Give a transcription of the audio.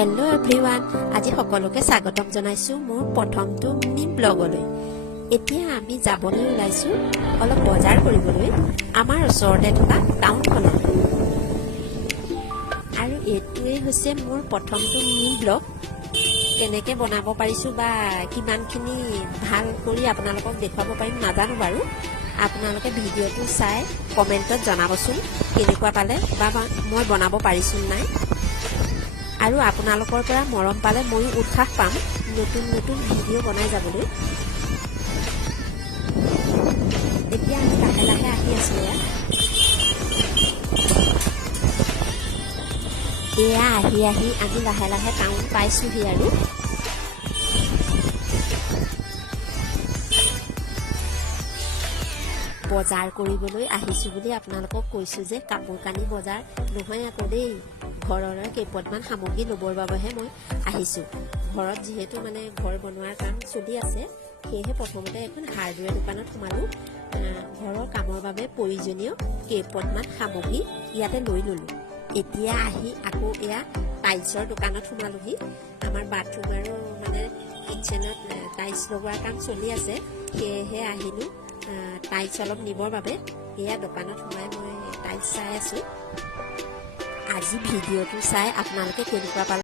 hello everyone आज सकलोके स्वागतम जनाइछु मोर प्रथमটো mini ब्लगলৈ এতিয়া আমি যাবলৈ ওলাইছো অলপ বজাৰ কৰিবলৈ আমাৰ ওচৰতে থকা টাউনখনত আৰু এটোৱে হৈছে মোৰ প্ৰথমটো মিনি ব্লগ কেনেকৈ বনাব পাৰিছো বা কিমানখিনি ভাল কৰি আপোনালোকক দেখাব পাৰিম নাজানো বাৰু আপোনালোকে ভিডিঅটো চাই কমেন্টত জনাবচোন কেনেকুৱা পালে বা মই বনাব পাৰিছো নাই আৰু আপোনালোকৰ পৰা মৰম পালে মই উৎসাহ পাম নতুন নতুন ভিডিঅ' বনাই যাবলৈ এতিয়া আমি লাহে লাহে আহি আছো এয়া আহি আমি লাহে লাহে টাউন পাইছোহি আৰু বজাৰ কৰিবলৈ আহিছো বুলি আপোনালোকক কৈছো যে কাপোৰ কানি বজাৰ নহয় আকৌ দেই ঘৰৰ কেইপদমান সামগ্ৰী লবৰ বাবেহে মই আহিছো ঘৰত যেহেতু মানে ঘৰ বনোৱাৰ কাম চলি আছে সেয়েহে প্ৰথমতে এখন হাৰ্ডৱেৰ দোকানত সোমালো ঘৰৰ কামৰ বাবে প্ৰয়োজনীয় কেইপদমান সামগ্ৰী ইয়াতে লৈ ললো এতিয়া আহি আকৌ এয়া টাইলছৰ দোকানত সোমালোহি আমাৰ বাথৰুম আৰু মানে কিচেনত টাইলছ লগোৱাৰ কাম চলি আছে সেয়েহে আহিলো টাইলছ অলপ নিবৰ বাবে এয়া দোকানত সোমাই মই টাইলছ চাই আছো আজি ভিডিঅ'টো চাই আপোনালোকে কেনেকুৱা পালে